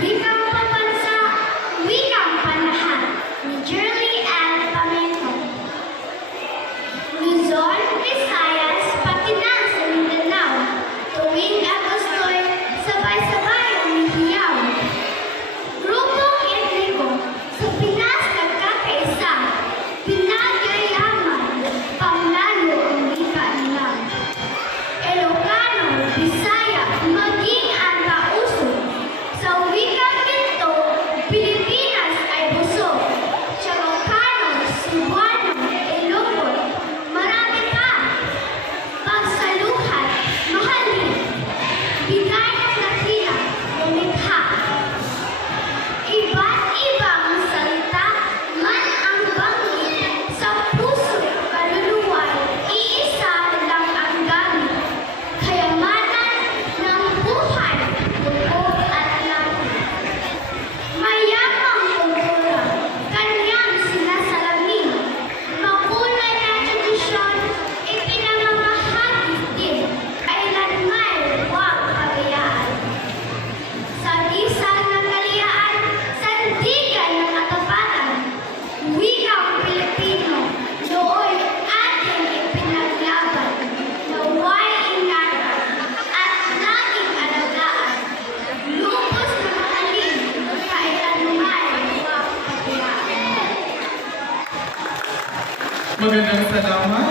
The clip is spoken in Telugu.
Diga Bugün de selamlar.